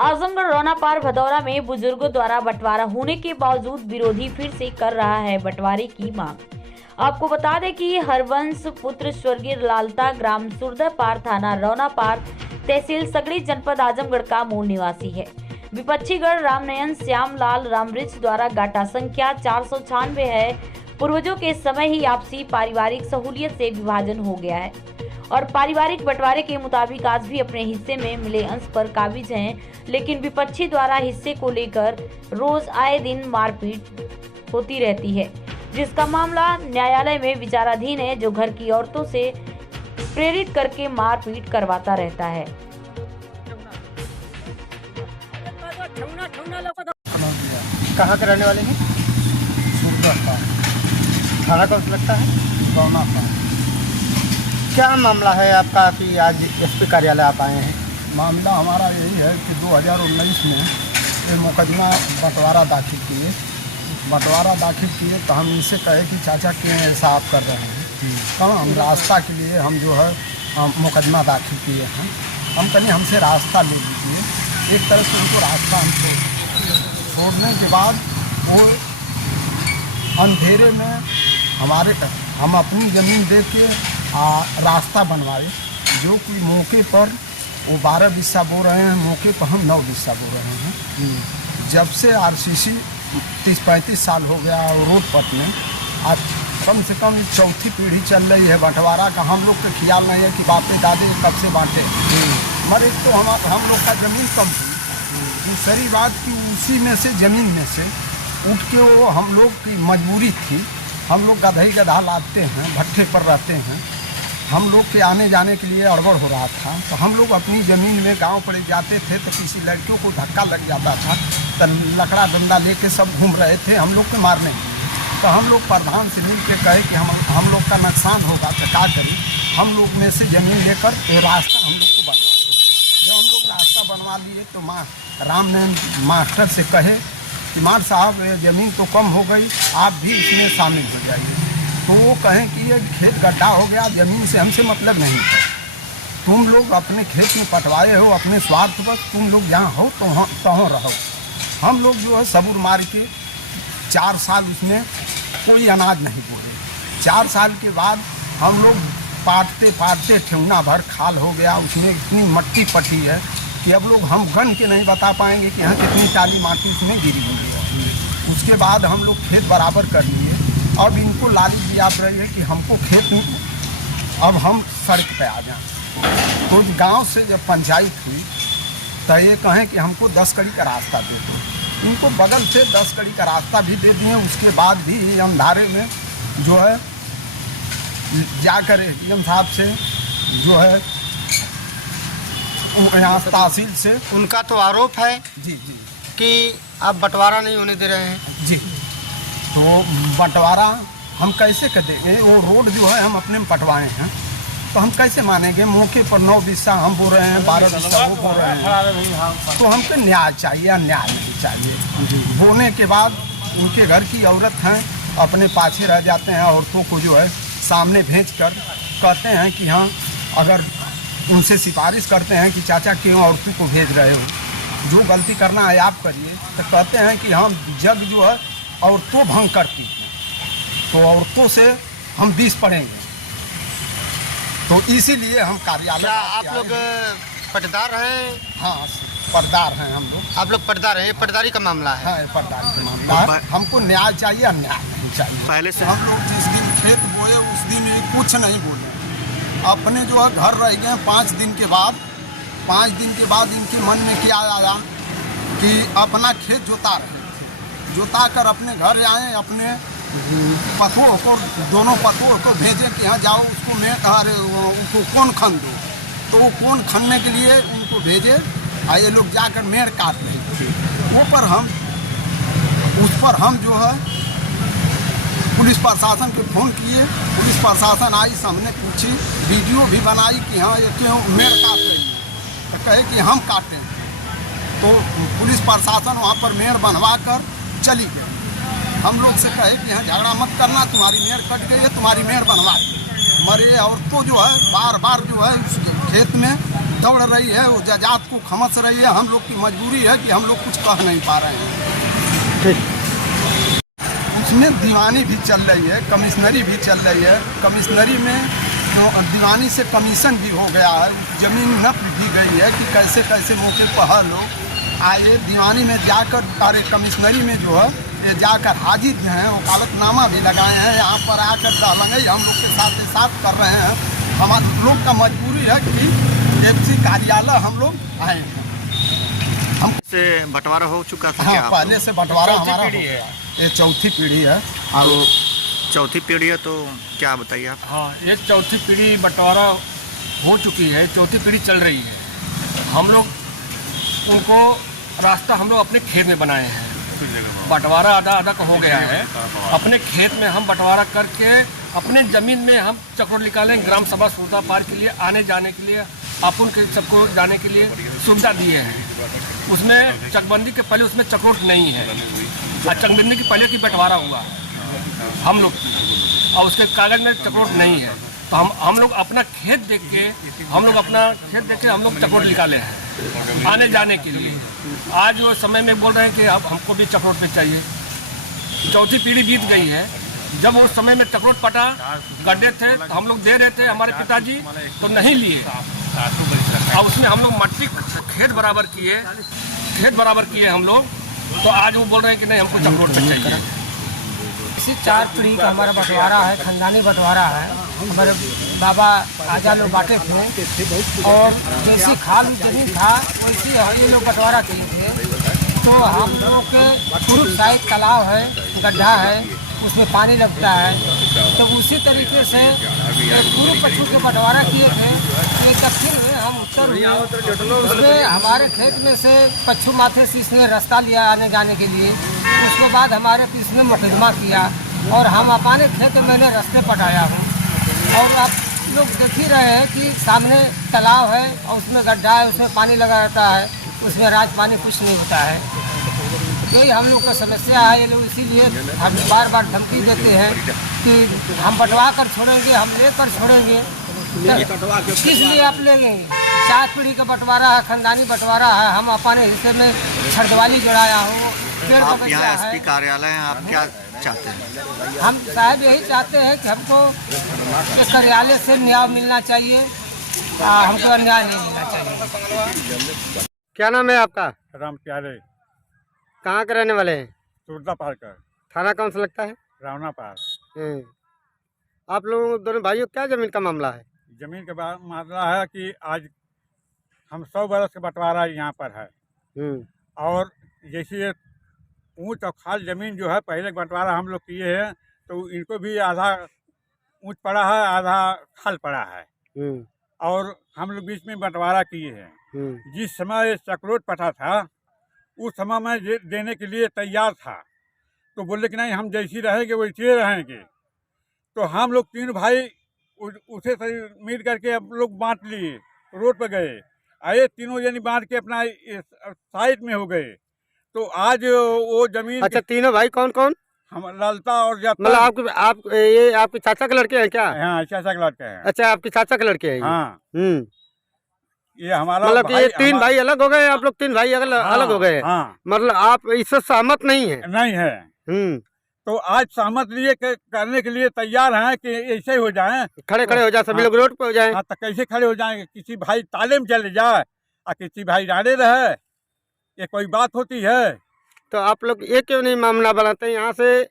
आजमगढ़ रौना पार भदौरा में बुजुर्गों द्वारा बंटवारा होने के बावजूद विरोधी फिर से कर रहा है बंटवारे की मांग। आपको बता दें कि हरवंश पुत्र स्वर्गीय लालता ग्राम सुरदा पार थाना रौना पार तहसील सगड़ी जनपद आजमगढ़ का मूल निवासी है। विपक्षीगढ़ रामनयन श्यामलाल रामरिच द्वारा गाटा संख्या 496 है। पूर्वजों के समय ही आपसी पारिवारिक सहूलियत से विभाजन हो गया है और पारिवारिक बंटवारे के मुताबिक आज भी अपने हिस्से में मिले अंश पर काबिज हैं, लेकिन विपक्षी द्वारा हिस्से को लेकर रोज आए दिन मारपीट होती रहती है, जिसका मामला न्यायालय में विचाराधीन है, जो घर की औरतों से प्रेरित करके मारपीट करवाता रहता है। कहाँ के रहने वाले हैं? थाना कौन सा लगता है? रौना पार। क्या मामला है आपका कि आज एसपी कार्यालय आप आए हैं? मामला हमारा यही है कि 2019 में ये मुकदमा बंटवारा दाखिल किए। तो हम इनसे कहे कि चाचा क्यों ऐसा आप कर रहे हैं? हम रास्ता के लिए हम जो है मुकदमा दाखिल किए हैं। हम कहीं हमसे रास्ता ले लीजिए। एक तरह से उनको रास्ता हमको छोड़ने के बाद वो अंधेरे में हम अपनी ज़मीन दे के रास्ता बनवाए, जो कि मौके पर वो 12 बिस्सा बो रहे हैं, मौके पर हम 9 बिस्सा बो रहे हैं। जब से आरसीसी 30-35 साल हो गया और रोड पट में आज कम से कम चौथी पीढ़ी चल रही है बंटवारा का। हम लोग का ख्याल नहीं है कि बापे दादे कब से बांटे, मगर एक तो हम लोग का ज़मीन कम थी। दूसरी बात कि उसी में से ज़मीन में से उठ के वो हम लोग की मजबूरी थी। हम लोग गधा लादते हैं, भट्ठे पर रहते हैं। हम लोग के आने जाने के लिए अड़बड़ हो रहा था, तो हम लोग अपनी ज़मीन में गांव पर जाते थे तो किसी लड़कियों को धक्का लग जाता था तो लकड़ा डंडा लेके सब घूम रहे थे हम लोग के मारने। तो हम लोग प्रधान से मिल के कहे कि हम लोग का नुकसान होगा तो क्या करें। हम लोग में से ज़मीन लेकर ये रास्ता हम लोग को बनवा दो। जब हम लोग रास्ता बनवा लिए तो रामनयन मास्टर से कहे कि मार साहब ये ज़मीन तो कम हो गई, आप भी इसमें शामिल हो जाइए। तो वो कहें कि ये खेत गड्ढा हो गया, ज़मीन से हमसे मतलब नहीं है। तुम लोग अपने खेत में पटवाए हो अपने स्वार्थ पर, तुम लोग जहाँ हो तो तहाँ रहो। हम लोग जो है सबूर मार के 4 साल उसमें कोई अनाज नहीं बोले। 4 साल के बाद हम लोग पाटते ठेवना भर खाल हो गया। उसमें इतनी मट्टी पटी है कि अब लोग हम गन के नहीं बता पाएंगे कि यहाँ कितनी टाली माटी उसमें गिरी हुई है। उसके बाद हम लोग खेत बराबर कर लिए। अब इनको लालच दिया रही है कि हमको खेत में अब हम सड़क पे आ जाएं। तो गांव से जब पंचायत हुई तो ये कहें कि हमको 10 कड़ी का रास्ता दे दो। इनको बगल से 10 कड़ी का रास्ता भी दे दिए। उसके बाद भी अंधारे में जो है जाकर एडीएम साहब से जो है यहाँ तहसील से उनका तो आरोप है जी कि आप बंटवारा नहीं होने दे रहे हैं जी। तो बंटवारा हम कैसे कर देंगे? वो रोड जो है हम अपने में पटवाए हैं तो हम कैसे मानेंगे? मौके पर 9 बिस्सा हम बो रहे हैं, 12 बिस्सा वो बो रहे हैं। तो हमको न्याय चाहिए, अन्याय नहीं चाहिए। बोने के बाद उनके घर की औरत हैं अपने पाछे रह जाते हैं। औरतों को जो है सामने भेज कर कहते हैं कि हाँ, अगर उनसे सिफारिश करते हैं कि चाचा क्यों औरतों को भेज रहे हो, जो गलती करना है आप करिए। तो कहते हैं कि हम जग जो है औरतों भंग करती हैं तो औरतों से हम 20 पढ़ेंगे। तो इसीलिए हम कार्यालय। आप लोग पटदार हैं? हाँ, पटदार हैं हम लोग। आप लोग पटदार हैं? ये पटदारी का मामला है? हाँ, ये पटदारी का मामला है। हमको न्याय चाहिए, अन्याय नहीं चाहिए। पहले से हम लोग जिस दिन खेत बोए उस दिन ये कुछ नहीं बोले। अपने जो है घर रह गए 5 दिन के बाद। 5 दिन के बाद इनके मन में क्या आया कि अपना खेत जोता रहे थे, जोता कर अपने घर आए। अपने पशुओं को, दोनों पशुओं को भेजे कि यहाँ जाओ उसको उसको कौन खन दो। तो वो कौन खनने के लिए उनको भेजे और ये लोग जाकर मेड़ काट रहे थे। उस पर हम जो है पुलिस प्रशासन को फ़ोन किए। पुलिस प्रशासन आई, सामने पूछी, वीडियो भी बनाई कि हाँ ये क्यों मेड़ काट रही है। तो कहे कि हम काटें। तो पुलिस प्रशासन वहाँ पर मेड़ बनवा कर चली गई। हम लोग से कहे कि यहाँ झगड़ा मत करना, तुम्हारी मेड़ कट गई है, तुम्हारी मेड़ बनवा दी। मरे औरतों जो है बार बार जो है उस खेत में दौड़ रही है, वो जायदाद को खमस रही है। हम लोग की मजबूरी है कि हम लोग कुछ कह नहीं पा रहे हैं। उसमें दीवानी भी चल रही है, कमिश्नरी भी चल रही है। कमिश्नरी में दीवानी से कमीशन भी हो गया है, ज़मीन नप भी गई है कि कैसे कैसे मौके पर हर लोग आए। दीवानी में जाकर अरे कमिश्नरी में जो है ये जाकर हाजिर हैं, वकालतनामा भी लगाए हैं। यहाँ पर आकर दहलंगई हम लोग के साथ कर रहे हैं। हमारे लोग का मजबूरी है कि एफसी कार्यालय हम लोग आए। हम से बंटवारा हो चुका था। हाँ, क्या पहले से बंटवारा हमारा हो गया। ये चौथी पीढ़ी है। तो चौथी पीढ़ी है, तो क्या बताइए आप? हाँ, ये चौथी पीढ़ी बंटवारा हो चुकी है, चौथी पीढ़ी चल रही है। हम लोग उनको रास्ता हम लोग अपने खेत में बनाए हैं। बंटवारा आधा आधा का हो गया है। अपने खेत में हम बंटवारा करके अपने ज़मीन में हम चक्रोट निकालें। ग्राम सभा सुविधा पार के लिए आने जाने के लिए अपन के सबको जाने के लिए सुविधा दिए हैं। उसमें चकबंदी के पहले उसमें चक्रोट नहीं है, और चकबंदी के पहले की बंटवारा हुआ हम लोग की, और उसके कागज में चक्रोट नहीं है। तो हम लोग अपना खेत देख के हम लोग चक्रोट निकाले हैं आने जाने के लिए। आज वो समय में बोल रहे हैं कि अब हमको भी चक्रोट पे चाहिए। चौथी पीढ़ी बीत गई है। जब उस समय में चक्रोट पटा गड्ढे थे तो हम लोग दे रहे थे, हमारे पिताजी तो नहीं लिए, और उसमें हम लोग मट्टी खेत बराबर किए हम लोग। तो आज वो बोल रहे हैं कि नहीं, हमको चक्रोट पे चाहिए। इसी 4 पीढ़ी का हमारा बंटवारा है, खानदानी बंटवारा है। हमारे बाबा आजा लोग बांटे थे, और जैसी खाली जमीन था वैसी ये लोग बंटवारा किए थे। तो हम लोग के पूर्व साइड तालाब है, गड्ढा है, उसमें पानी लगता है। तो उसी तरीके से पूर्व पशु के बंटवारा किए थे। एक दक्षिण में हम उत्तर में, उसमें हमारे खेत में से पश्चिम माथे से इसने रास्ता लिया आने जाने के लिए। उसके बाद हमारे इसमें मुकदमा किया, और हम अपने खेत में मैंने रास्ते पटाया हूँ। और आप लोग देख ही रहे हैं कि सामने तालाब है और उसमें गड्ढा है, उसमें पानी लगा रहता है, उसमें राज पानी कुछ नहीं होता है। यही हम लोग का समस्या है। ये लोग इसीलिए हम बार बार धमकी देते हैं कि हम बंटवा कर छोड़ेंगे, हम लेकर छोड़ेंगे। तो किस लिए आप ले लेंगे? 4 पीढ़ी का बंटवारा है, खानदानी बंटवारा है। हम अपने हिस्से में छरदवाली जोड़ाया हो, पेड़ आप बगीचा यहाँ है। एसपी कार्यालय हैं, आप क्या चाहते हैं? हम साहब यही चाहते हैं कि हमको इस कार्यालय से न्याय मिलना चाहिए, हमको अन्याय नहीं मिलना चाहिए। क्या नाम है आपका? राम प्यारे, कहाँ के रहने वाले हैं? सुरदा पार कर, थाना कौन सा लगता है? रावना पार। हम्म। आप लोग दोनों भाइयों क्या जमीन का मामला है? जमीन के मामला है कि आज हम 100 बरस के बंटवारा यहाँ पर है। और जैसे ऊंच और खाल जमीन जो है, पहले बंटवारा हम लोग किए हैं, तो इनको भी आधा ऊंच पड़ा है, आधा खाल पड़ा है। और हम लोग बीच में बंटवारा किए हैं। जिस समय चक्रोट पटा था उस समय में देने के लिए तैयार था, तो बोले कि नहीं, हम जैसी रहेंगे वैसे रहेंगे। तो हम लोग 3 भाई उसे मिल करके हम लोग बांट लिए, रोड पर गए, आए तीनों यानी बांट के अपना साइड में हो गए। तो आज वो जमीन। अच्छा, तीनों भाई कौन कौन? हम ललता और जब मतलब ये आपके चाचा के लड़के हैं क्या? हाँ, चाचा के लड़के हैं। अच्छा, आपके चाचा के लड़के हैं? हाँ। ये हमारा मतलब कि ये 3 भाई अलग हो गए, आप लोग 3 भाई अलग हो गए। हाँ। मतलब आप इससे सहमत नहीं है? नहीं है। तो आज सहमत लिए करने के लिए तैयार हैं कि ऐसे हो जाएं, खड़े हो जाए, सभी लोग रोड पे हो जाएं। हाँ, तो कैसे खड़े हो जाएंगे? किसी भाई ताले में चले जाए और किसी भाई डाले रहे, ये कोई बात होती है? तो आप लोग ये क्यों नहीं मामला बनाते? यहाँ से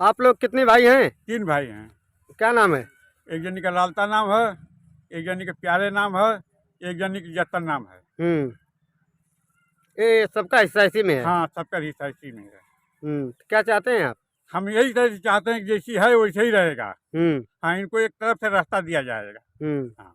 आप लोग कितने भाई हैं? 3 भाई हैं। क्या नाम है? एक जनी का लालता नाम है, एक जनी के प्यारे नाम है, एक जनी की जतन नाम है। ये सबका हिस्सा इसी में है? हाँ, सबका हिस्सा इसी में है। क्या चाहते हैं आप? हम यही तरह से चाहते हैं कि जैसी है वैसे ही रहेगा। हाँ, इनको एक तरफ से रास्ता दिया जाएगा। हाँ।